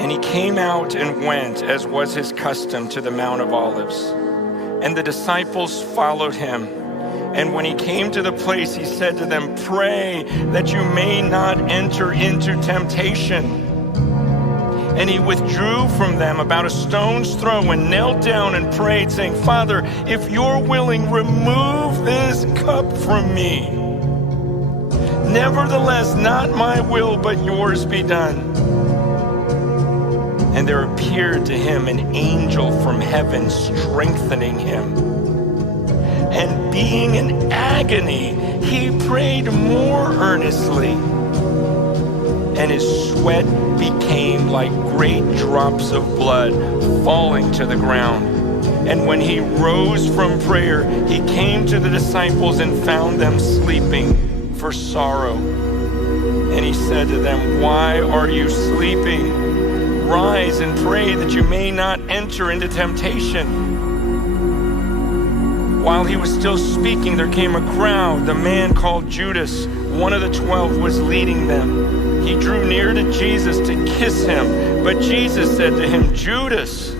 And he came out and went, as was his custom, to the Mount of Olives. And the disciples followed him. And when he came to the place, he said to them, "Pray that you may not enter into temptation." And he withdrew from them about a stone's throw and knelt down and prayed, saying, "Father, if you're willing, remove this cup from me. Nevertheless, not my will, but yours be done." And there appeared to him an angel from heaven, strengthening him. And being in agony, he prayed more earnestly. And his sweat became like great drops of blood falling to the ground. And when he rose from prayer, he came to the disciples and found them sleeping for sorrow. And he said to them, "Why are you sleeping? Rise and pray that you may not enter into temptation." While he was still speaking, there came a crowd. The man called Judas, one of the 12, was leading them. He drew near to Jesus to kiss him, but Jesus said to him, "Judas,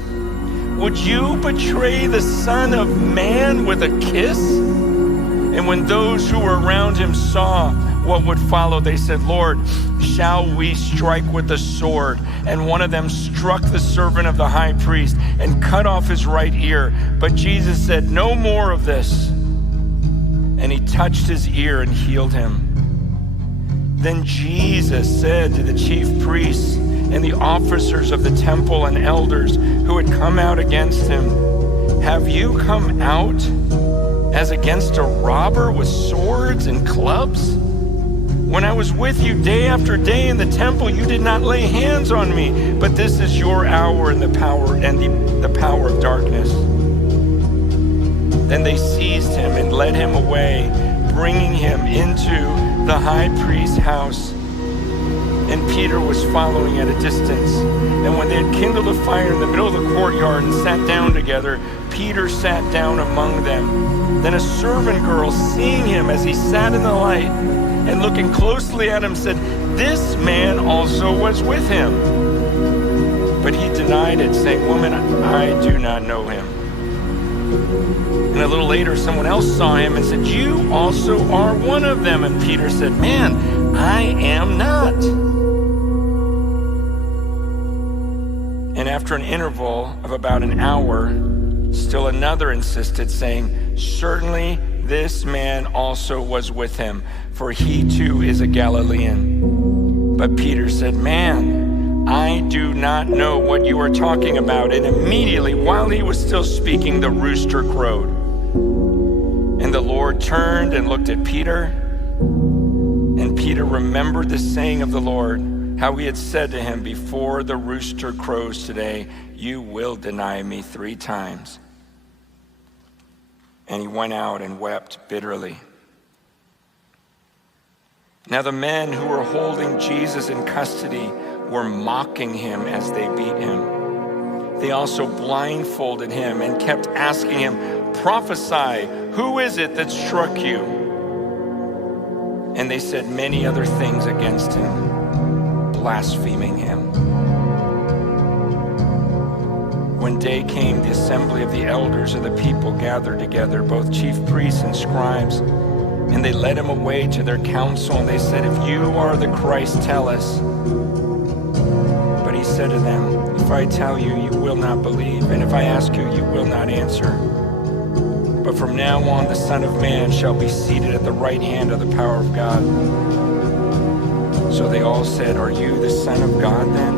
would you betray the Son of Man with a kiss?" And when those who were around him saw what would follow, they said, "Lord, shall we strike with the sword?" And one of them struck the servant of the high priest and cut off his right ear. But Jesus said, "No more of this." And he touched his ear and healed him. Then Jesus said to the chief priests and the officers of the temple and elders who had come out against him, "Have you come out as against a robber with swords and clubs? When I was with you day after day in the temple, you did not lay hands on me, but this is your hour and the power of darkness." Then they seized him and led him away, bringing him into the high priest's house. And Peter was following at a distance. And when they had kindled a fire in the middle of the courtyard and sat down together, Peter sat down among them. Then a servant girl, seeing him as he sat in the light, and looking closely at him, said, "This man also was with him." But he denied it, saying, "Woman, I do not know him." And a little later, someone else saw him and said, "You also are one of them." And Peter said, "Man, I am not." And after an interval of about an hour, still another insisted, saying, "Certainly this man also was with him, for he too is a Galilean." But Peter said, "Man, I do not know what you are talking about." And immediately, while he was still speaking, the rooster crowed. And the Lord turned and looked at Peter. And Peter remembered the saying of the Lord, how he had said to him, "Before the rooster crows today, you will deny me 3 times." And he went out and wept bitterly. Now the men who were holding Jesus in custody were mocking him as they beat him. They also blindfolded him and kept asking him, "Prophesy, who is it that struck you?" And they said many other things against him, blaspheming him. When day came, the assembly of the elders of the people gathered together, both chief priests and scribes, and they led him away to their council, and they said, "If you are the Christ, tell us." But he said to them, "If I tell you, you will not believe, and if I ask you, you will not answer. But from now on, the Son of Man shall be seated at the right hand of the power of God." So they all said, "Are you the Son of God then?"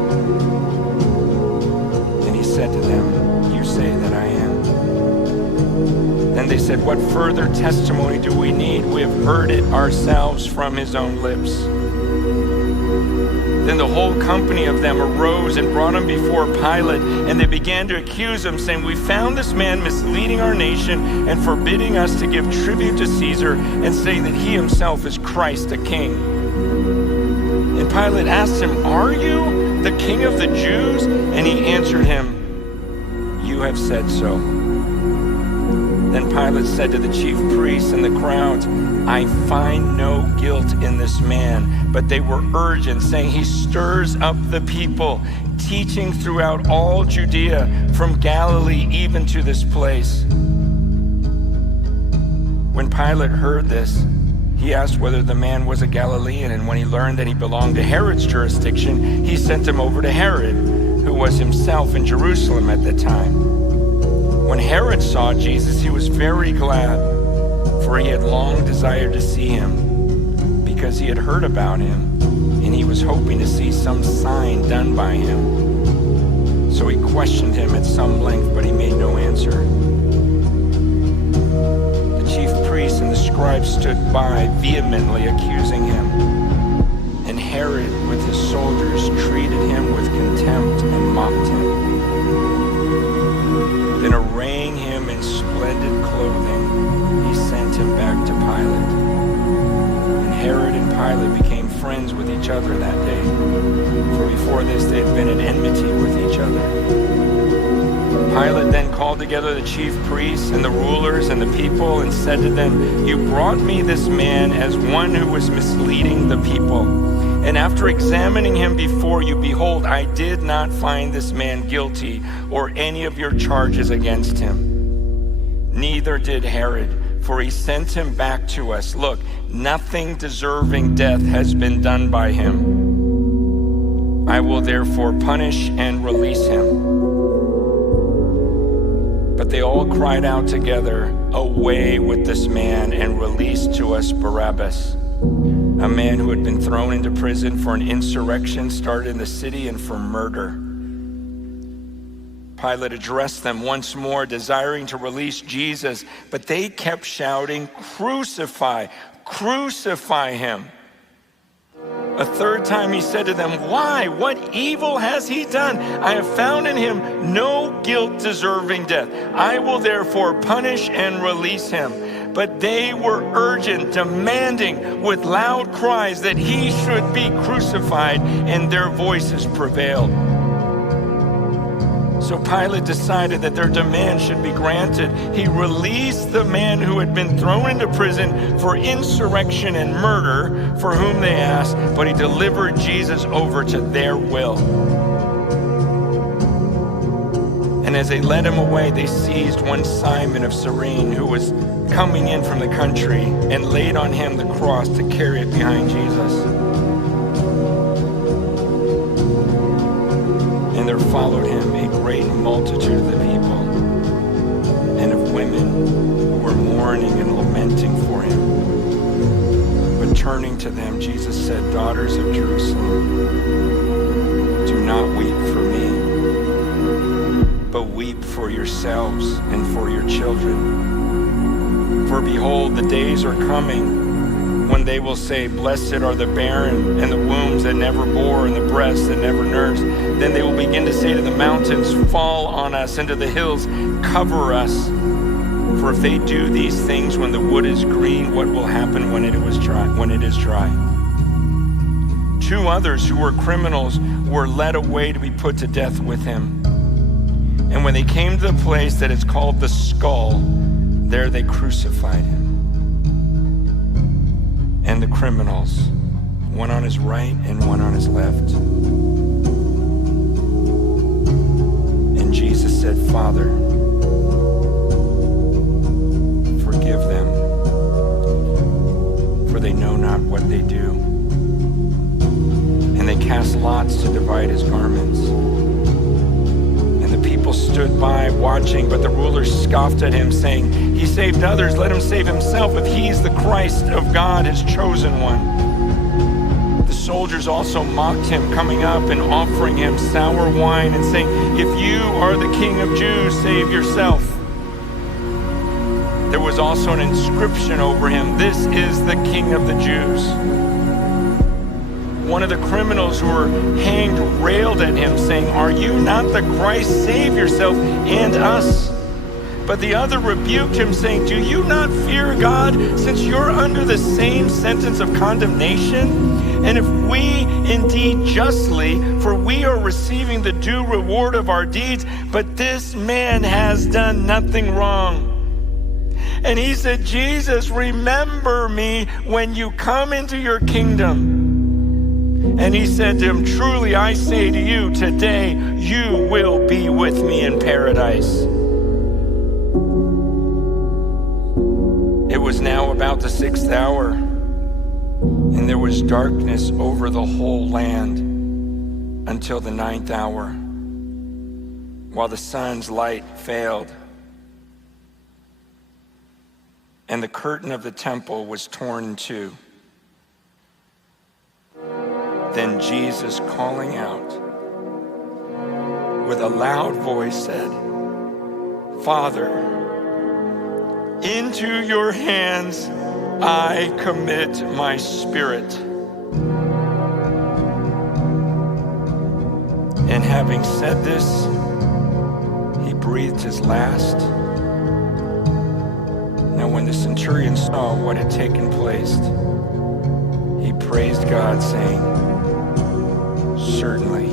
And he said to them, "You say that I am." Then they said, "What further testimony do we need? We have heard it ourselves from his own lips." Then the whole company of them arose and brought him before Pilate, and they began to accuse him, saying, "We found this man misleading our nation and forbidding us to give tribute to Caesar, and saying that he himself is Christ the King." And Pilate asked him, "Are you the King of the Jews?" And he answered him, "You have said so." Then Pilate said to the chief priests and the crowds, I find no guilt in this man. But they were urgent, saying, he stirs up the people, teaching throughout all Judea, from Galilee even to this place. When Pilate heard this, he asked whether the man was a Galilean, and when he learned that he belonged to Herod's jurisdiction, he sent him over to Herod, who was himself in Jerusalem at the time. When Herod saw Jesus, he was very glad, for he had long desired to see him, because he had heard about him, and he was hoping to see some sign done by him. So he questioned him at some length, but he made no answer. The chief priests and the scribes stood by, vehemently accusing him. And Herod, with his soldiers, treated him with contempt and mocked him. Then arraying him in splendid clothing, he sent him back to Pilate. And Herod and Pilate became friends with each other that day, for before this they had been at enmity with each other. Pilate then called together the chief priests and the rulers and the people and said to them, you brought me this man as one who was misleading the people. And after examining him before you, behold, I did not find this man guilty or any of your charges against him. Neither did Herod, for he sent him back to us. Look, nothing deserving death has been done by him. I will therefore punish and release him. But they all cried out together, away with this man, and released to us Barabbas, a man who had been thrown into prison for an insurrection started in the city and for murder. Pilate addressed them once more, desiring to release Jesus, but they kept shouting, crucify, crucify him. A third time he said to them, why? What evil has he done? I have found in him no guilt deserving death. I will therefore punish and release him. But they were urgent, demanding with loud cries that he should be crucified, and their voices prevailed. So Pilate decided that their demand should be granted. He released the man who had been thrown into prison for insurrection and murder, for whom they asked, but he delivered Jesus over to their will. And as they led him away, they seized one Simon of Cyrene, who was coming in from the country, and laid on him the cross to carry it behind Jesus. And there followed him a great multitude of the people, and of women who were mourning and lamenting for him. But turning to them, Jesus said, daughters of Jerusalem, do not weep for me, but weep for yourselves and for your children. For behold, the days are coming when they will say, blessed are the barren and the wombs that never bore and the breasts that never nursed. Then they will begin to say to the mountains, fall on us, and to the hills, cover us. For if they do these things when the wood is green, what will happen when it is dry? Two others who were criminals were led away to be put to death with him. And when they came to the place that is called the Skull, there they crucified him. And the criminals, one on his right and one on his left. And Jesus said, Father, forgive them, for they know not what they do. And they cast lots to divide his garments. People stood by watching, but the rulers scoffed at him, saying, he saved others, let him save himself if he is the Christ of God, his chosen one. The soldiers also mocked him, coming up and offering him sour wine and saying, if you are the King of Jews, save yourself. There was also an inscription over him, this is the King of the Jews. One of the criminals who were hanged railed at him, saying, are you not the Christ? Save yourself and us. But the other rebuked him, saying, do you not fear God, since you're under the same sentence of condemnation? And if we indeed justly, for we are receiving the due reward of our deeds, but this man has done nothing wrong. And he said, Jesus, remember me when you come into your kingdom. And he said to him, truly I say to you, today you will be with me in paradise. It was now about the 6th hour, and there was darkness over the whole land until the 9th hour, while the sun's light failed. And the curtain of the temple was torn in two. Then Jesus, calling out with a loud voice, said, Father, into your hands I commit my spirit. And having said this, he breathed his last. Now when the centurion saw what had taken place, he praised God, saying, certainly